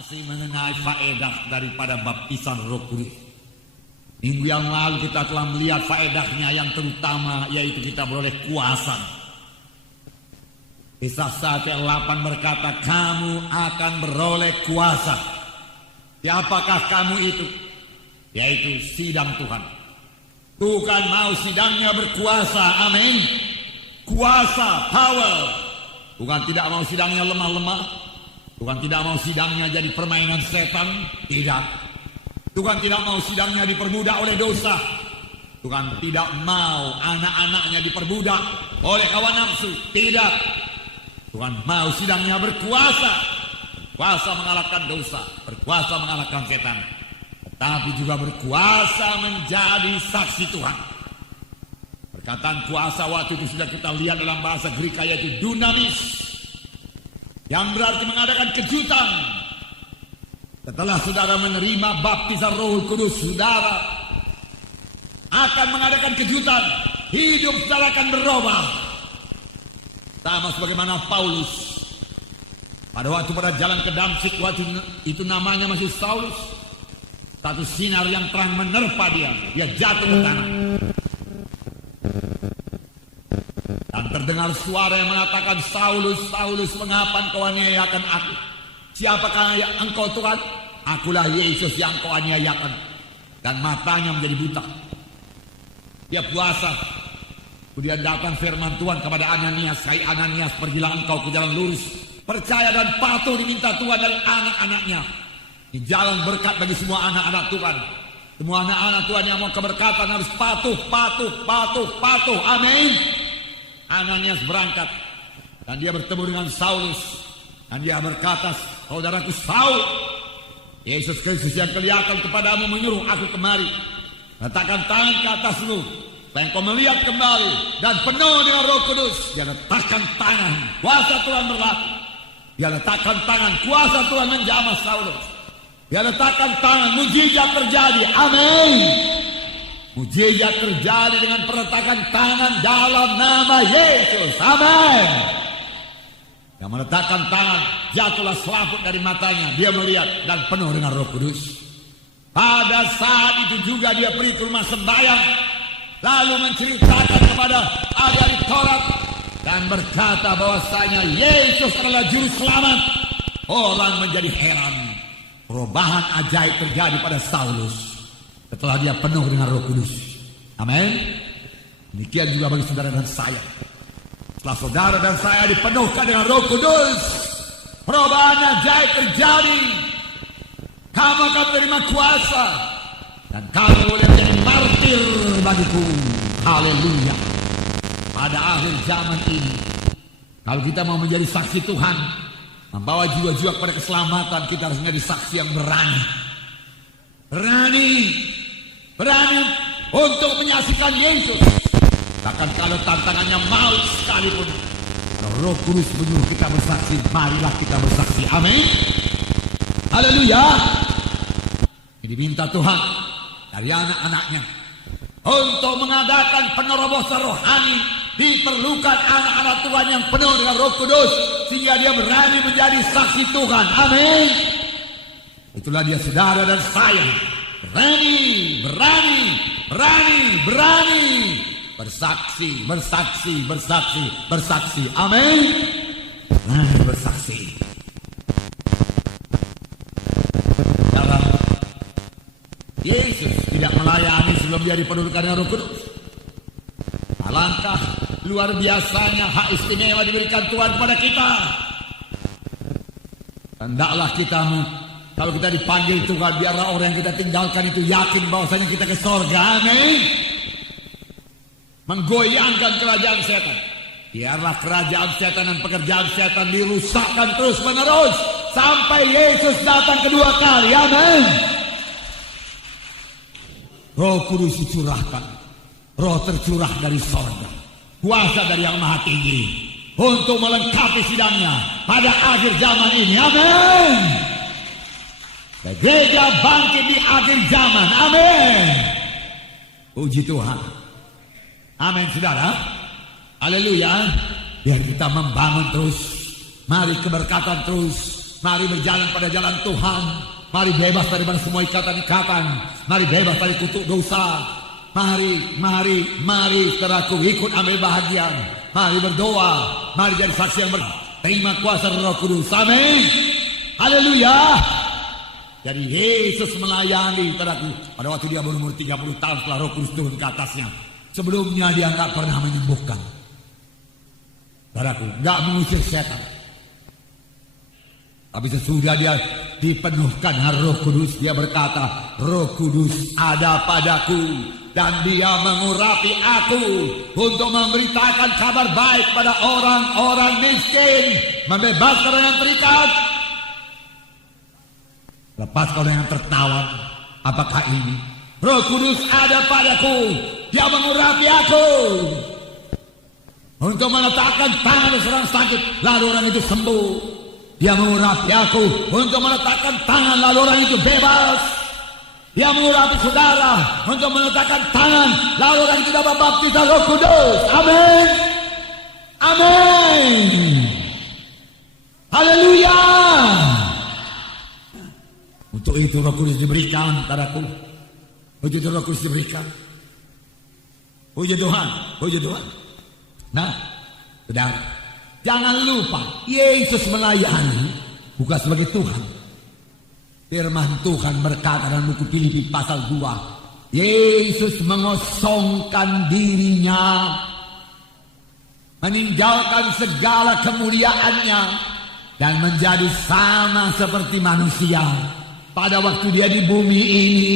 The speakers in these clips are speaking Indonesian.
Masih mengenai faedah daripada baptisan Roh Kudus. Minggu yang lalu kita telah melihat faedahnya yang terutama, yaitu kita beroleh kuasa. Kisah 1:8 berkata, kamu akan beroleh kuasa. Siapakah kamu itu? Yaitu sidang Tuhan. Tuhan mau sidangnya berkuasa, amin. Kuasa, power. Tuhan tidak mau sidangnya lemah-lemah. Tuhan tidak mau sidangnya jadi permainan setan. Tidak. Tuhan tidak mau sidangnya diperbudak oleh dosa. Tuhan tidak mau anak-anaknya diperbudak oleh hawa nafsu. Tidak. Tuhan mau sidangnya berkuasa. Berkuasa mengalahkan dosa. Berkuasa mengalahkan setan. Tetapi juga berkuasa menjadi saksi Tuhan. Perkataan kuasa waktu itu sudah kita lihat dalam bahasa Greek, yaitu dunamis, yang berarti mengadakan kejutan. Setelah saudara menerima baptisan Roh Kudus, saudara akan mengadakan kejutan. Hidup saudara akan berubah. Sama sebagaimana Paulus pada waktu pada jalan ke Damsyik, waktu itu namanya masih Saulus. Satu sinar yang terang menerpa dia. Dia jatuh ke tanah. Dan terdengar suara yang mengatakan, Saulus, Saulus, mengapa engkau aniayakan aku? Siapakah engkau Tuhan? Akulah Yesus yang engkau aniayakan. Dan matanya menjadi buta. Dia puasa. Kemudian datang firman Tuhan kepada Ananias, hai Ananias, pergilah engkau ke jalan lurus, percaya dan patuh diminta Tuhan dari anak-anaknya. Di jalan berkat bagi semua anak-anak Tuhan. Semua anak-anak Tuhan yang mau keberkatan harus patuh, patuh, patuh, patuh. Amin. Ananias berangkat dan dia bertemu dengan Saulus, dan dia berkata, saudaraku Saul, Yesus Kristus yang kelihatan kepadamu menyuruh aku kemari. Letakkan tangan ke atasmu, dan kau melihat kembali, dan penuh dengan Roh Kudus. Dia letakkan tangan, kuasa Tuhan berlaku. Dia letakkan tangan, kuasa Tuhan menjamah Saulus. Dia letakkan tangan, mujizat terjadi. Amin. Mujizat terjadi dengan perletakan tangan dalam nama Yesus. Amin. Yang meletakkan tangan, jatuhlah selaput dari matanya. Dia melihat dan penuh dengan Roh Kudus. Pada saat itu juga dia pergi ke rumah sembahyang, lalu menceritakan kepada ahli Taurat dan berkata bahwasanya Yesus adalah juru selamat. Orang menjadi heran. Perubahan ajaib terjadi pada Saulus setelah dia penuh dengan Roh Kudus. Amin. Demikian juga bagi saudara dan saya. Setelah saudara dan saya dipenuhkan dengan Roh Kudus, perubahan ajaib terjadi. Kamu akan menerima kuasa dan kamu boleh menjadi martir bagiku. Haleluya. Pada akhir zaman ini, kalau kita mau menjadi saksi Tuhan, membawa jiwa-jiwa kepada keselamatan, kita harus menjadi saksi yang berani. Berani untuk menyaksikan Yesus. Bahkan kalau tantangannya maut sekalipun, kalau Roh Kudus menyuruh kita bersaksi, marilah kita bersaksi. Amin. Haleluya. Ini diminta Tuhan dari anak-anaknya untuk mengadakan penerobosan rohani. Diperlukan anak-anak Tuhan yang penuh dengan Roh Kudus, sehingga dia berani menjadi saksi Tuhan. Amin. Itulah dia saudara dan saya. Berani bersaksi. Amin. Berani bersaksi. Dalam Yesus tidak melayani sebelum dia dipenuhkan dengan Roh Kudus. Alangkah luar biasanya hak istimewa diberikan Tuhan kepada kita. Hendaklah kita, kalau kita dipanggil Tuhan, biarlah orang yang kita tinggalkan itu yakin bahwasanya kita ke sorga. Amin. Menggoyangkan kerajaan setan. Biarlah kerajaan setan dan pekerjaan setan dirusakkan terus menerus sampai Yesus datang kedua kali. Amin. Roh Kudus dicurahkan. Roh tercurah dari sorga, kuasa dari Yang Maha Tinggi untuk melengkapi sidangnya pada akhir zaman ini. Amin. Gereja bangkit di akhir zaman. Amin. Puji Tuhan. Amin saudara. Haleluya. Biar kita membangun terus. Mari keberkatan terus. Mari berjalan pada jalan Tuhan. Mari bebas daripada semua ikatan-ikatan. Mari bebas dari kutuk dosa. Mari saudaraku, ikut ambil bahagian. Mari berdoa. Mari jadi saksi yang terima kuasa Roh Kudus. Amin. Haleluya. Jadi Yesus melayani saudaraku. Pada waktu dia berumur 30 tahun setelah Roh Kudus turun ke atasnya. Sebelumnya dia nggak pernah menyembuhkan. Saudaraku, nggak mengusir setan. Tapi sesudah dia dipenuhkan Roh Kudus, dia berkata, Roh Kudus ada padaku dan dia mengurapi aku untuk memberitakan kabar baik pada orang-orang miskin, membebaskan orang yang terikat, lepaskan orang yang tertawan. Apakah ini? Roh Kudus ada padaku, dia mengurapi aku untuk meletakkan tangan seorang sakit, lalu orang itu sembuh. Dia mengurapi aku untuk meletakkan tangan, lalu orang itu bebas. Dia mengurapi saudara untuk meletakkan tangan, lalu orang itu dapat baptisan Roh Kudus. Amin. Amin. Haleluya. Untuk itu Roh Kudus diberikan padaku. Untuk itu Roh Kudus diberikan. Puji Tuhan, puji Tuhan. Nah, saudara, jangan lupa, Yesus melayani bukan sebagai Tuhan. Firman Tuhan berkata dalam buku Filipi pasal 2, Yesus mengosongkan dirinya, meninggalkan segala kemuliaannya, dan menjadi sama seperti manusia. Pada waktu dia di bumi ini,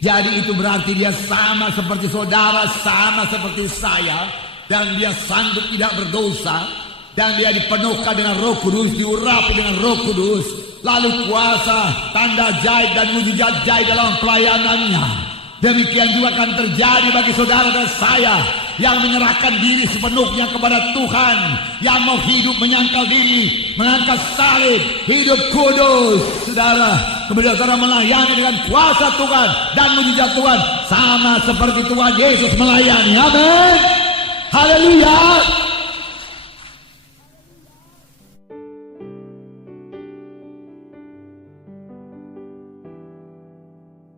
jadi itu berarti dia sama seperti saudara, sama seperti saya, dan dia sanggup tidak berdosa. Dan dia dipenuhkan dengan Roh Kudus, diurapi dengan Roh Kudus. Lalu kuasa, tanda ajaib dan mujizat ajaib dalam pelayanannya. Demikian juga akan terjadi bagi saudara dan saya yang menyerahkan diri sepenuhnya kepada Tuhan, yang mau hidup menyangkal diri, mengangkat salib, hidup kudus. Saudara, kemudian saudara melayani dengan kuasa Tuhan dan mujizat Tuhan, sama seperti Tuhan Yesus melayani. Amin. Haleluya.